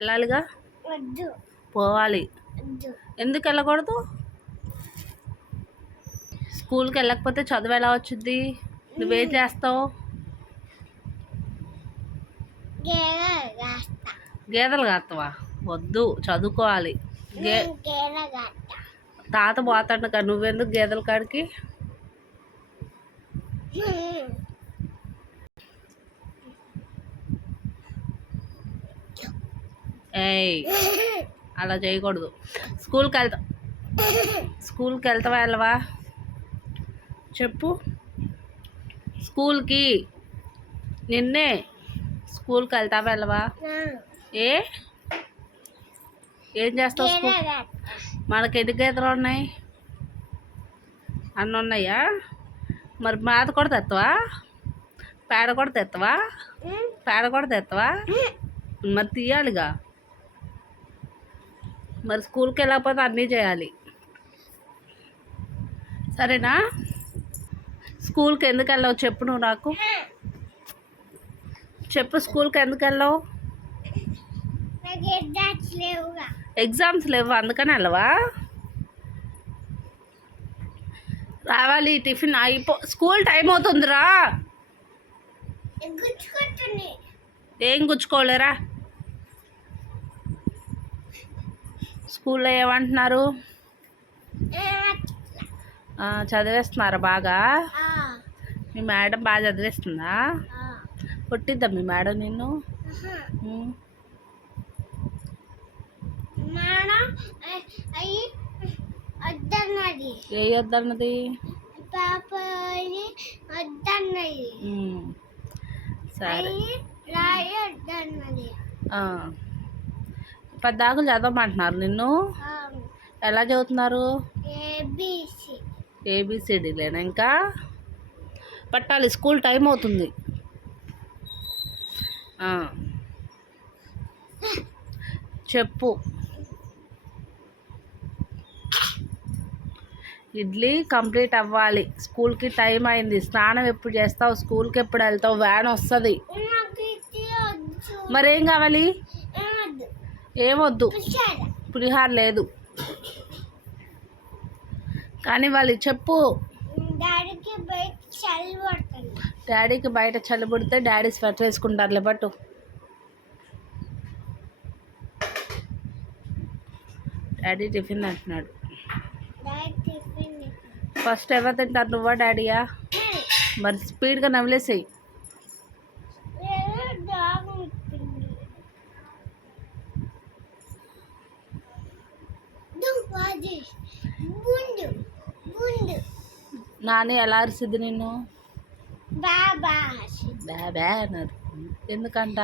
వెళ్ళాలిగా? పోవాలి. ఎందుకు వెళ్ళకూడదు? స్కూల్కి వెళ్ళకపోతే చదువు ఎలా వచ్చింది నువ్వేం చేస్తావు? గేదెలు కాస్తావా? వద్దు చదువుకోవాలి. గే తాత పోతాడు కదా నువ్వెందుకు గేదెల కాడికి? ఏయ్ అలా చేయకూడదు. స్కూల్కి వెళ్తా. స్కూల్కి వెళ్తావా వెళ్ళవా? చెప్పు. స్కూల్కి. నిన్నే స్కూల్కి వెళ్తావా వెళ్ళవా? ఏ? ఏం చేస్తావు స్కూల్? మనకి ఎన్ని గీతలు ఉన్నాయి? అన్నీ ఉన్నాయా? మరి మేత కూడా తెత్తవా? పేడ కూడా తెత్తవా? పేడ కూడా తెత్తవా? మరి తీయాలిగా. మరి స్కూల్కి వెళ్ళకపోతే అన్నీ చేయాలి. సరేనా? స్కూల్కి ఎందుకు వెళ్ళావు చెప్పు నువ్వు నాకు. చెప్పు స్కూల్కి ఎందుకు వెళ్ళావు ఎగ్జామ్స్ లేవు అందుకని వెళ్ళవా? రావాలి టిఫిన్ అయిపో స్కూల్ టైం అవుతుందిరా. ఏం గుచ్చుకోలేరా? స్కూల్లో ఏమంటున్నారు? చదివేస్తున్నారా బాగా? మీ మేడం బాగా చదివేస్తుందా? కొట్టిద్దా మీ మేడం నిన్ను? ఏ వద్దన్నది. సరే. పద్దాకులు చదవమంటున్నారు. నిన్ను ఎలా చదువుతున్నారు? ఏబిసి. ఏబిసిడీలేనా ఇంకా? పట్టాలి స్కూల్ టైం అవుతుంది. చెప్పు. ఇడ్లీ కంప్లీట్ అవ్వాలి. స్కూల్కి టైం అయింది. స్నానం ఎప్పుడు చేస్తావు? స్కూల్కి ఎప్పుడు వెళ్తావు? వ్యాన్ వస్తుంది. మరేం కావాలి? ఏమొద్దు. పులిహార లేదు. కానీ వాళ్ళు చెప్పు. డాడీకి బయట చలి పడుతుంది. డాడీకి బయట చలి పుడితే డాడీ స్వెటర్ వేసుకుంటారులే పట్టు. డాడీ టిఫిన్ అంటున్నాడు. ఫస్ట్ ఎవరు తింటారు నువ్వా డాడీయా? మరి స్పీడ్గా నవ్వులేసేయి. నాని ఎలా అరిసిద్ది నిన్ను? బాబా బ్యా అన్నారు. ఎందుకంట?